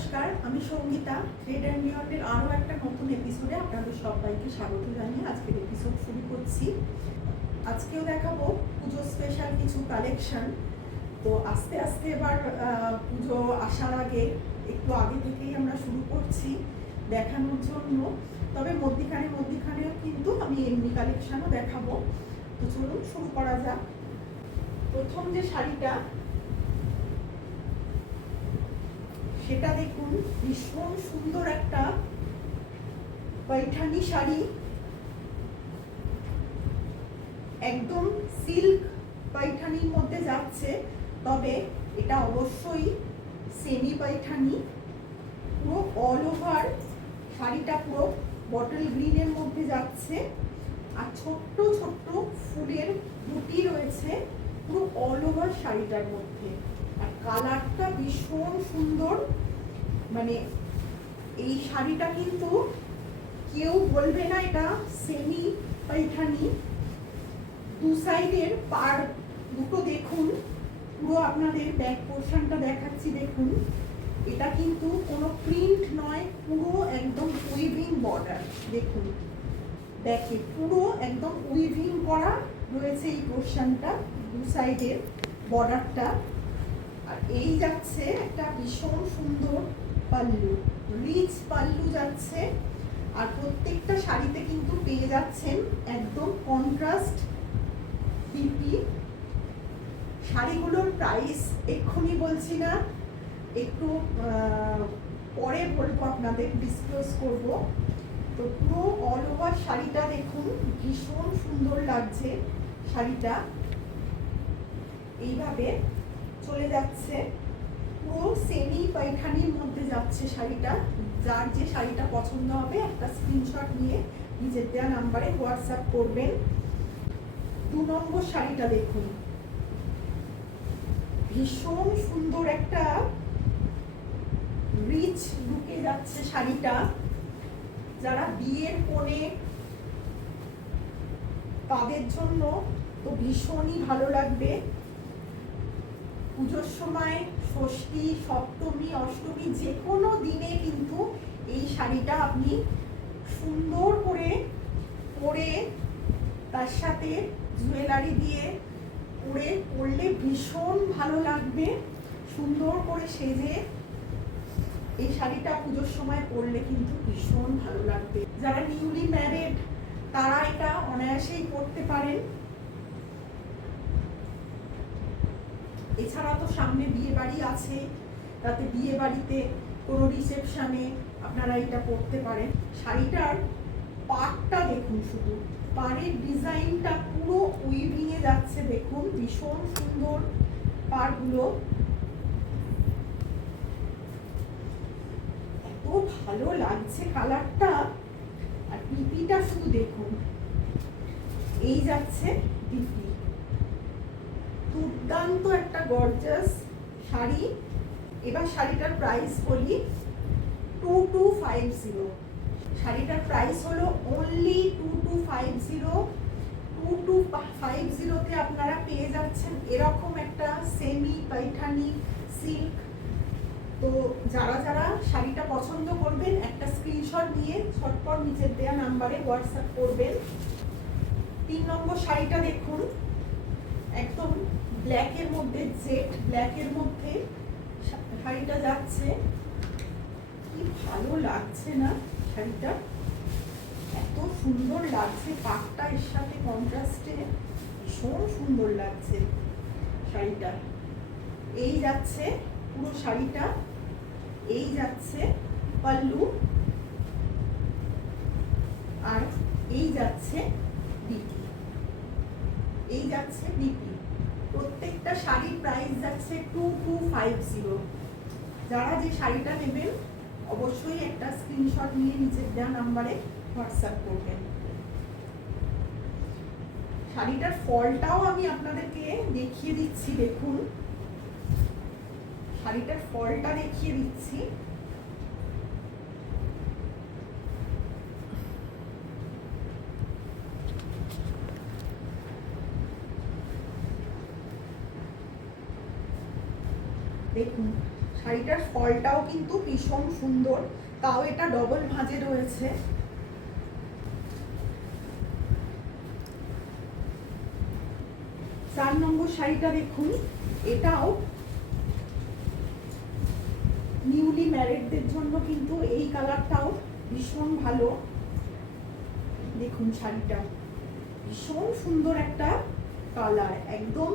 নমস্কার, আমি Sangeeta. Thread and বিয়ন্ডের আরও একটা নতুন এপিসোডে আপনাদের সবাইকে স্বাগত জানিয়ে আজকের এপিসোড শুরু করছি। আজকেও দেখাবো পুজো স্পেশাল কিছু কালেকশন। তো আস্তে আস্তে এবার পুজো আসার আগে একটু আগে থেকেই আমরা শুরু করছি দেখানোর জন্য। তবে মধ্যিখানেও কিন্তু আমি এমনি কালেকশনও দেখাবো। তো চলুন শুরু করা যাক। প্রথম যে শাড়িটা সেটা দেখুন, ভীষণ সুন্দর একটা পাইঠানি শাড়ি, একদম সিল্ক পাইঠানির মধ্যে যাচ্ছে। তবে এটা অবশ্যই সেমি পাইঠানি। পুরো অল ওভার শাড়িটা পুরো বটল গ্রিনের মধ্যে যাচ্ছে, আর ছোট্ট ছোট্ট ফুলের বুটি রয়েছে পুরো অল ওভার শাড়িটার মধ্যে। আর কালারটা ভীষণ সুন্দর। মানে এই শাড়িটা কিন্তু কেউ বলবে না এটা সেমি পাইঠানি। দু সাইডের পার দুটো দেখুন, পুরো আপনাদের ব্যাক পোর্শনটা দেখাচ্ছি। দেখুন, এটা কিন্তু কোনো প্রিন্ট নয়, পুরো একদম উইভিং বর্ডার। দেখুন, দেখে পুরো একদম উইভিং করা রয়েছে এই পোর্শনটা, দু সাইডের বর্ডারটা। আর এই যাচ্ছে একটা ভীষণ সুন্দর পাল্লু, রিচ পাল্লু যাচ্ছে। আর প্রত্যেকটা শাড়িতে কিন্তু পেয়ে যাচ্ছেন একদম কন্ট্রাস্ট পিপি। শাড়িগুলোর প্রাইস এক্ষুনি বলছি না, একটু পরে বলবো, আপনাদের ডিসক্লোজ করব। তো পুরো অল ওভার শাড়িটা দেখুন, ভীষণ সুন্দর লাগছে শাড়িটা। এইভাবে চলে যাচ্ছে, পুরো সেমি পাইঠানির মধ্যে যাচ্ছে শাড়িটা। যার যে শাড়িটা পছন্দ হবে একটা স্ক্রিনশট নিয়ে নিজের দেওয়া নাম্বারে হোয়াটসঅ্যাপ করবেন। 2 নম্বর শাড়িটা দেখুন, ভীষণ সুন্দর একটা রিচ লুকে যাচ্ছে শাড়িটা। যারা বিয়ের কোণে তাদের জন্য তো ভীষণই ভালো লাগবে। পুজোর সময় ষষ্ঠী, সপ্তমী, অষ্টমী যে কোনো দিনে কিন্তু এই শাড়িটা আপনি সুন্দর করে পরে তার সাথে জুয়েলারি দিয়ে পরলে ভীষণ ভালো লাগবে। সুন্দর করে সেজে এই শাড়িটা পুজোর সময় পরলে কিন্তু ভীষণ ভালো লাগবে। যারা নিউলি ম্যারেড তারা এটা অনায়াসেই পরতে পারেন। এছাড়া তো সামনে বিয়ে বাড়ি আছে, তাতে বিয়ে বাড়িতে কোনো রিসেপশনে আপনারা এটা পরতে পারেন। শাড়িটার পাড়টা দেখুন, শুধু পাড়ের ডিজাইনটা পুরো উইভিং এ যাচ্ছে। দেখুন, ভীষণ সুন্দর পাড়গুলো, এত ভালো লাগছে কালারটা। আর পিপিটা শুধু দেখুন, এই যাচ্ছে পিপি। দুর্দান্ত একটা গর্জাস শাড়ি। এবার শাড়িটার প্রাইস বলি, 2250। শাড়িটার প্রাইস হলো অনলি 2250। 2250-তে আপনারা পেয়ে যাচ্ছেন এরকম একটা সেমি পাইঠানি সিল্ক। তো যারা যারা শাড়িটা পছন্দ করবেন একটা স্ক্রিনশট নিয়ে ঝটপট নিচের দেওয়া নাম্বারে হোয়াটসঅ্যাপ করবেন। 3 নম্বর শাড়িটা দেখুন, একদম ব্ল্যাকের মধ্যে, জেড ব্ল্যাকের মধ্যে শাড়িটা যাচ্ছে। কি ভালো লাগছে না শাড়িটা, এত সুন্দর লাগছে। পাটটা এর সাথে কন্ট্রাস্টে ভীষণ সুন্দর লাগছে শাড়িটা। এই যাচ্ছে পুরো শাড়িটা, এই যাচ্ছে পাল্লু, আর এই যাচ্ছে বিপি। এই যাচ্ছে বিপি। প্রত্যেকটা শাড়ির প্রাইস যাচ্ছে 2250। যারা যে শাড়িটা নেবেন অবশ্যই একটা স্ক্রিনশট নিয়ে নিচের দেওয়া নাম্বারে হোয়াটসঅ্যাপ করবেন। শাড়িটার ফলটাও আমি আপনাদেরকে দেখিয়ে দিচ্ছি। দেখুন, শাড়িটার ফলটা দেখিয়ে দিচ্ছি। দেখুন, শাড়িটার ফলটাও কিন্তু ভীষণ সুন্দর, তাও এটা ডবল ভাঁজে রয়েছে। চার নম্বর শাড়িটা দেখুন, এটাও নিউলি ম্যারিডদের জন্য কিন্তু এই কালারটাও ভীষণ ভালো। দেখুন শাড়িটা ভীষণ সুন্দর একটা কালার, একদম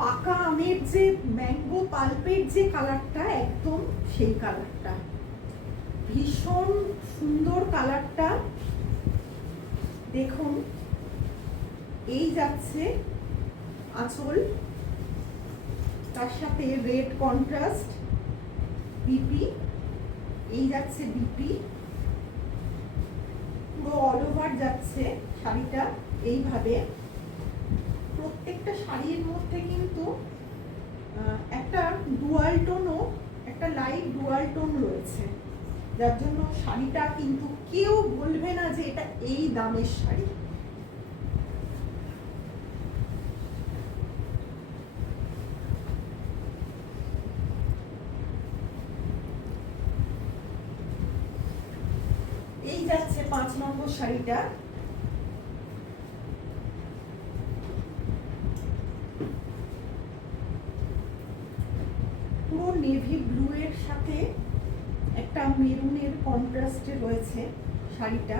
পাকা আমের যে ম্যাঙ্গো পাল্পের যে কালারটা, একদম সেই কালারটা, ভীষণ সুন্দর কালারটা। দেখুন এই যাচ্ছে আঁচল, তার সাথে রেড কন্ট্রাস্ট বিপি, এই যাচ্ছে বিপি, পুরো অল ওভার যাচ্ছে শাড়িটা এইভাবে। প্রত্যেকটা শাড়ির মধ্যে কিন্তু একটা ডুয়াল টোনও, একটা লাইট ডুয়াল টোন রয়েছে, যার জন্য শাড়িটা কিন্তু কেউ বলবে না যে এটা এই দামের শাড়ি। এই যাচ্ছে 5 নম্বর শাড়িটা, পুরো নেভি ব্লু এর সাথে একটা মেরুনের কন্ট্রাস্টে রয়েছে শাড়িটা।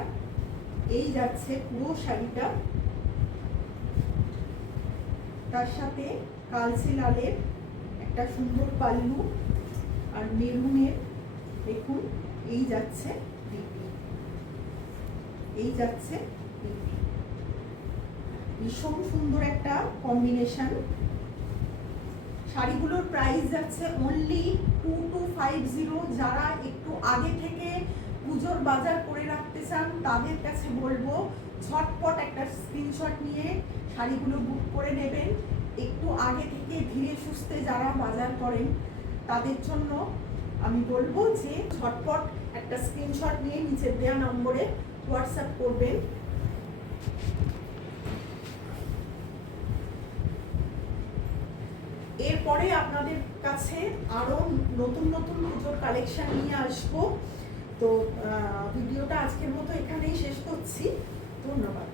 এই যাচ্ছে পুরো শাড়িটা, তার সাথে কালচে লালের একটা সুন্দর পাল্লু, আর মেরুনের দেখুন এই যাচ্ছে বিপি, এই যাচ্ছে বিপি, ভীষণ সুন্দর একটা কম্বিনেশন। শাড়িগুলোর প্রাইস যাচ্ছে অনলি 2250। যারা একটু আগে থেকে পুজোর বাজার করে রাখতে চান তাদের কাছে বলবো ঝটপট একটা স্ক্রিনশট নিয়ে শাড়িগুলো বুক করে নেবেন। একটু আগে থেকে ধীরে সুস্থে যারা বাজার করেন তাদের জন্য আমি বলবো যে ঝটপট একটা স্ক্রিনশট নিয়ে নিচের দেওয়া নম্বরে হোয়াটসঅ্যাপ করবেন। এরপরে আপনাদের কাছে আরো নতুন নতুন পুজোর কালেকশন নিয়ে আসবো। তো ভিডিওটা আজকের মতো এখানেই শেষ করছি। ধন্যবাদ।